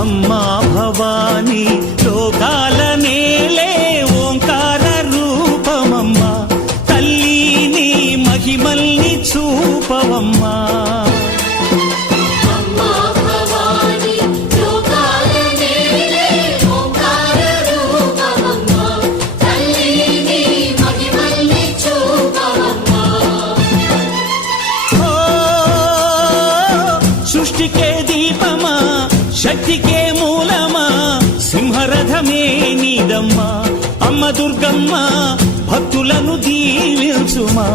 అమ్మా భవానీ లోకాల నేలే ఓంకార రూపమమ్మా తల్లి నీ మహిమల్ని చూపవమ్మా సృష్టికే దీపమా శక్తికే మూలమా సింహరథమే నీదమ్మా అమ్మ దుర్గమ్మ భక్తులను దీవించుమా